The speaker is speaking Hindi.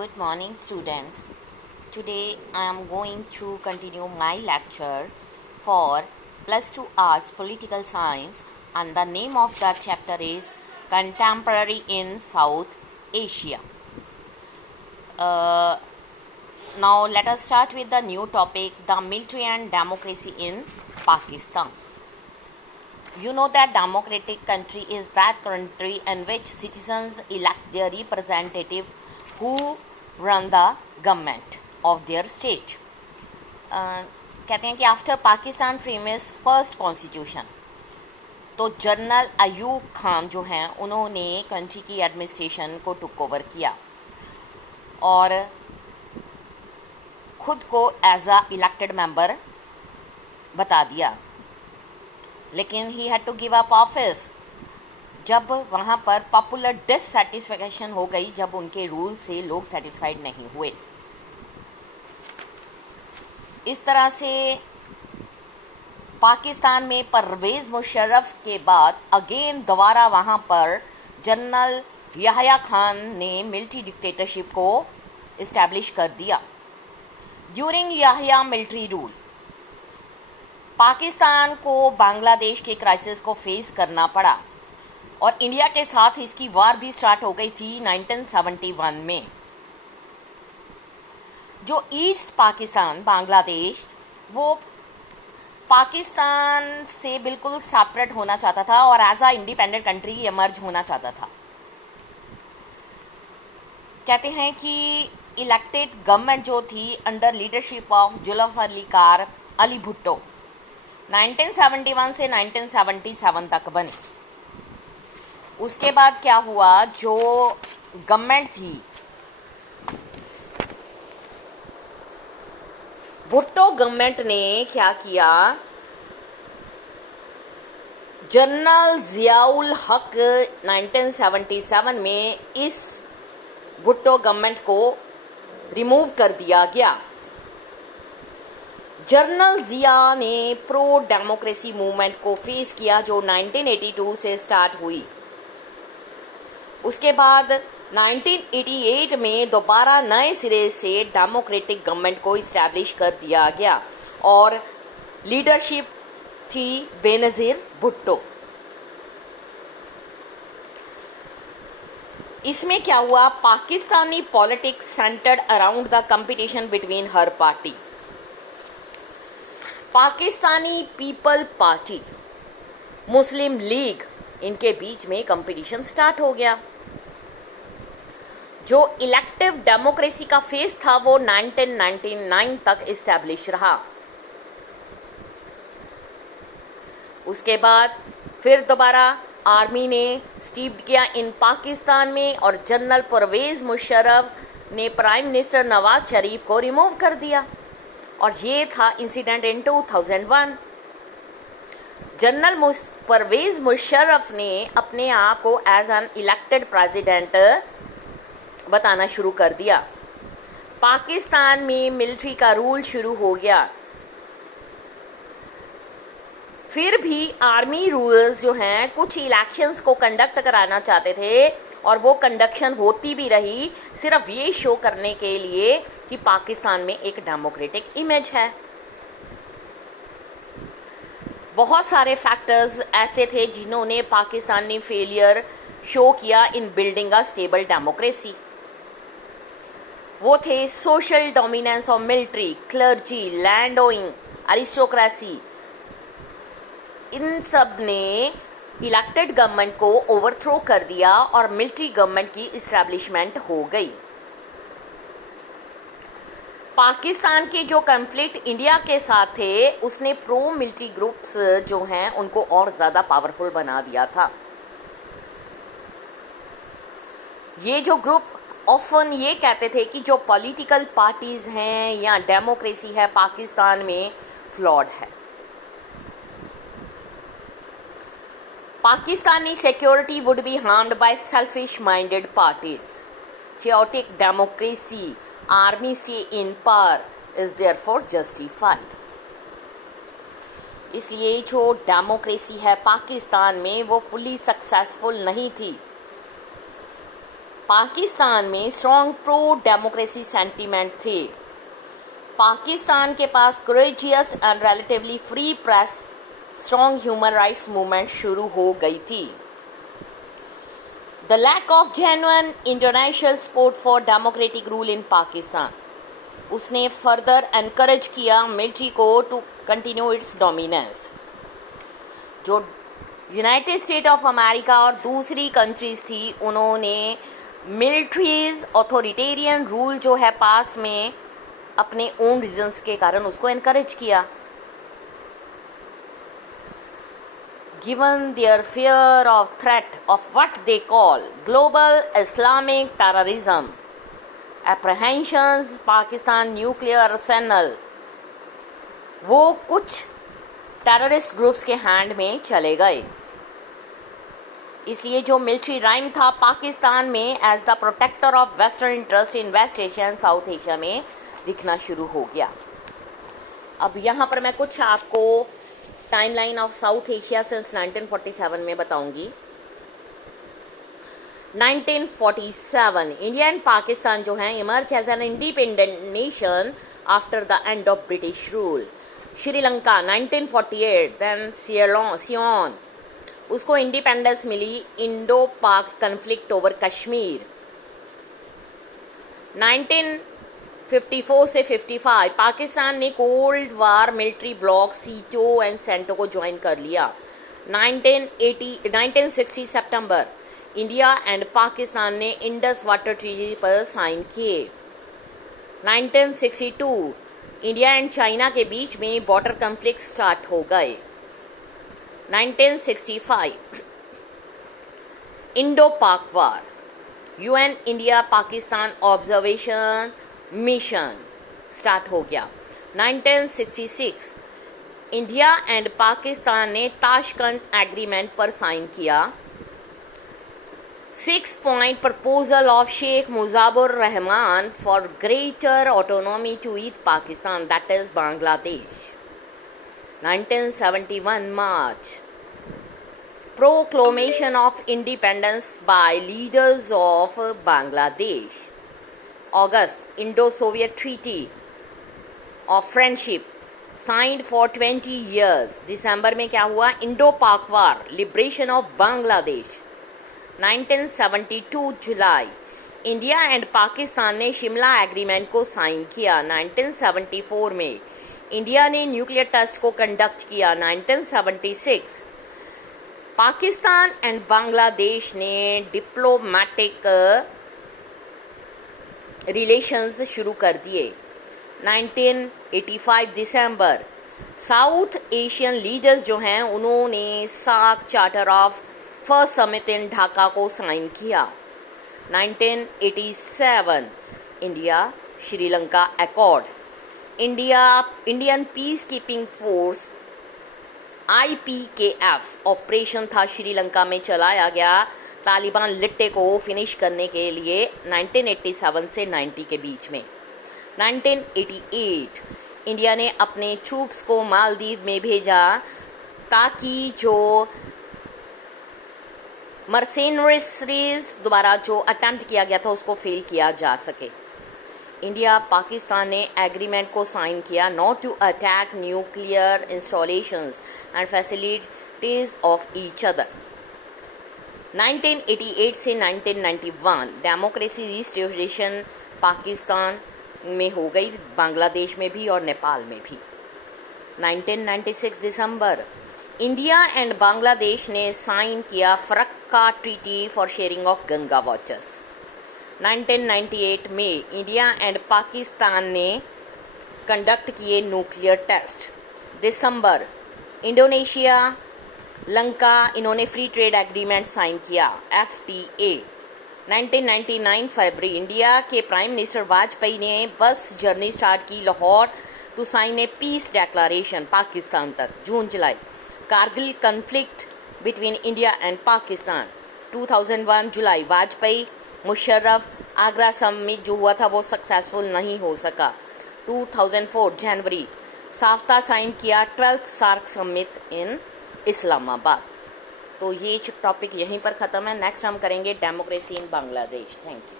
Good morning, students. Today I am going to continue my lecture for plus 2 hours political science, and the name of the chapter is Contemporary in South Asia. Now let us start with the new topic, the military and democracy in Pakistan. You know that democratic country is that country in which citizens elect their representative who run the government of their state. कहते हैं कि after Pakistan frame is first constitution, तो जनरल अयूब खान जो हैं उन्होंने कंट्री की एडमिनिस्ट्रेशन को टुक ओवर किया और खुद को एज अ इलेक्टेड मेंबर बता दिया, लेकिन he had to give up office जब वहाँ पर पॉपुलर डिससेटिस्फैक्शन हो गई, जब उनके रूल से लोग सेटिस्फाइड नहीं हुए। इस तरह से पाकिस्तान में परवेज़ मुशर्रफ के बाद अगेन दोबारा वहाँ पर जनरल याह्या खान ने मिलिट्री डिक्टेटरशिप को इस्टेब्लिश कर दिया। During Yahya military rule Pakistan को बांग्लादेश के क्राइसिस को फेस करना पड़ा और इंडिया के साथ इसकी वार भी स्टार्ट हो गई थी 1971 में। जो ईस्ट पाकिस्तान बांग्लादेश वो पाकिस्तान से बिल्कुल सेपरेट होना चाहता था और as a independent country emerge होना चाहता था। कहते हैं कि इलेक्टेड गवर्नमेंट जो थी अंडर लीडरशिप ऑफ जुल्फिकार कार अली भुट्टो 1971 से 1977 तक बनी। उसके बाद क्या हुआ, जो गवर्नमेंट थी भुट्टो गवर्नमेंट ने क्या किया, जनरल जियाउल हक 1977 में इस भुट्टो गवर्नमेंट को रिमूव कर दिया गया। जनरल जिया ने प्रो डेमोक्रेसी मूवमेंट को फेस किया जो 1982 से स्टार्ट हुई। उसके बाद 1988 में दोबारा नए सिरे से डेमोक्रेटिक गवर्नमेंट को इस्टेब्लिश कर दिया गया और लीडरशिप थी बेनज़ीर भुट्टो। इसमें क्या हुआ, Pakistani politics centred around the competition between her party. Pakistani people party, Muslim league, इनके बीच में कंपटीशन स्टार्ट हो गया। जो इलेक्टिव डेमोक्रेसी का फेज था वो 1999 तक इस्टेब्लिश रहा। उसके बाद फिर दोबारा आर्मी ने स्टीप्ड किया इन पाकिस्तान में और जनरल परवेज़ मुशर्रफ ने प्राइम मिनिस्टर नवाज शरीफ को रिमूव कर दिया और ये था incident in 2001। General Pervez Musharraf ने अपने आप को एज एन इलेक्टेड प्रेसिडेंट बताना शुरू कर दिया। पाकिस्तान में मिलिट्री का रूल शुरू हो गया। फिर भी आर्मी रूलर्स जो हैं कुछ इलेक्शंस को कंडक्ट कराना चाहते थे और वो कंडक्शन होती भी रही, सिर्फ ये शो करने के लिए कि पाकिस्तान में एक डेमोक्रेटिक इमेज है। बहुत सारे फैक्टर्स ऐसे थे जिन्होंने पाकिस्तानी फेलियर शो किया in building a stable democracy. वो थे social dominance of military, clergy, land owning, aristocracy. इन सब ने इलेक्टेड गवर्नमेंट को ओवरथ्रो कर दिया और मिलिट्री गवर्नमेंट की इस्टेब्लिशमेंट हो गई। पाकिस्तान के जो कॉन्फ्लिक्ट इंडिया के साथ थे उसने प्रो मिलिट्री ग्रुप्स जो हैं उनको और ज़्यादा पावरफुल बना दिया था। ये जो ग्रुप ऑफन ये कहते थे कि जो पॉलिटिकल पार्टीज हैं या डेमोक्रेसी है पाकिस्तान में फ्लॉड है। Pakistani security would be harmed by selfish minded parties. chaotic democracy, army stay in power is therefore justified। इसलिए जो डेमोक्रेसी है पाकिस्तान में वो फुली सक्सेसफुल नहीं थी। पाकिस्तान में स्ट्रॉन्ग प्रो डेमोक्रेसी सेंटीमेंट थे। पाकिस्तान के पास courageous and relatively free press, strong human rights movement शुरू हो गई थी। The lack of genuine international support for democratic rule in Pakistan, उसने फर्दर एनकरेज किया मिलिट्री को टू कंटिन्यू इट्स डोमिनेंस। जो यूनाइटेड स्टेट ऑफ अमेरिका और दूसरी कंट्रीज थी, उन्होंने मिलिट्रीज ऑथोरिटेरियन रूल जो है पास्ट में अपने ओन रीजंस के कारण उसको एनकरेज किया। Given their fear of threat of what they call global Islamic terrorism, apprehensions Pakistan nuclear arsenal, वो कुछ टेररिस्ट ग्रुप्स के हैंड में चले गए। इसलिए जो मिलिट्री राइम था पाकिस्तान में as the protector of western interest in West Asia and South Asia में दिखना शुरू हो गया। अब यहाँ पर मैं कुछ आपको timeline of South Asia since 1947 में बताऊंगी। 1947 इंडिया एंड पाकिस्तान जो हैं emerge as an independent nation after the end of British rule. Sri Lanka 1948, then Ceylon, उसको इंडिपेंडेंस मिली Indo Pak conflict over Kashmir. 1954 से 55 पाकिस्तान ने cold war military bloc SEATO and CENTO को ज्वाइन कर लिया। 1960 सितंबर इंडिया एंड पाकिस्तान ने इंडस वाटर ट्रीटी पर साइन किए। 1962 इंडिया एंड चाइना के बीच में बॉर्डर कॉन्फ्लिक्ट स्टार्ट हो गए। 1965 Indo Pak war, UN India Pakistan observation mission start हो गया। 1966 इंडिया एंड पाकिस्तान ने ताशकंद एग्रीमेंट पर साइन किया। 6-point proposal of Sheikh Mujibur Rahman for greater autonomy to East Pakistan, that is Bangladesh. 1971 March, proclamation of independence by leaders of Bangladesh. August, Indo-Soviet Treaty of Friendship signed for 20 years. दिसंबर में क्या हुआ? Indo Pak war, liberation of Bangladesh. 1972 जुलाई इंडिया एंड पाकिस्तान ने शिमला एग्रीमेंट को साइन किया। 1974 में इंडिया ने न्यूक्लियर टेस्ट को कंडक्ट किया। 1976 पाकिस्तान एंड बांग्लादेश ने डिप्लोमेटिक रिलेशंस शुरू कर दिए। 1985 दिसंबर साउथ एशियन लीडर्स जो हैं उन्होंने SAARC charter of first summit in Dhaka को साइन किया। 1987 India Sri Lanka accord, Indian peace keeping force IPKF operation था श्रीलंका में चलाया गया तालिबान लिट्टे को फिनिश करने के लिए 1987 से 90 के बीच में। 1988 इंडिया ने अपने ट्रूप्स को मालदीव में भेजा ताकि जो मर्सेनरीज द्वारा जो अटेम्प्ट किया गया था उसको फेल किया जा सके। इंडिया पाकिस्तान ने एग्रीमेंट को साइन किया not to attack nuclear installations and facilities of each other. 1988 से 1991 डेमोक्रेसी रिस्टोरेशन पाकिस्तान में हो गई, बांग्लादेश में भी और नेपाल में भी। 1996 दिसंबर इंडिया एंड बांग्लादेश ने साइन किया Farakka treaty for sharing of Ganga waters. 1998 में इंडिया एंड पाकिस्तान ने कंडक्ट किए न्यूक्लियर टेस्ट। दिसंबर इंडोनेशिया लंका इन्होंने फ्री ट्रेड एग्रीमेंट साइन किया FTA। 1999 फरवरी इंडिया के प्राइम मिनिस्टर वाजपेयी ने बस जर्नी स्टार्ट की Lahore to sign a peace declaration Pakistan तक। जून जुलाई Kargil conflict between India and Pakistan. 2001 जुलाई वाजपेयी मुशर्रफ आगरा समिट जो हुआ था वो सक्सेसफुल नहीं हो सका। 2004 जनवरी साफ्ता साइन किया 12th SAARC summit in Islamabad. तो ये टॉपिक यहीं पर ख़त्म है। नेक्स्ट हम करेंगे democracy in Bangladesh. Thank you.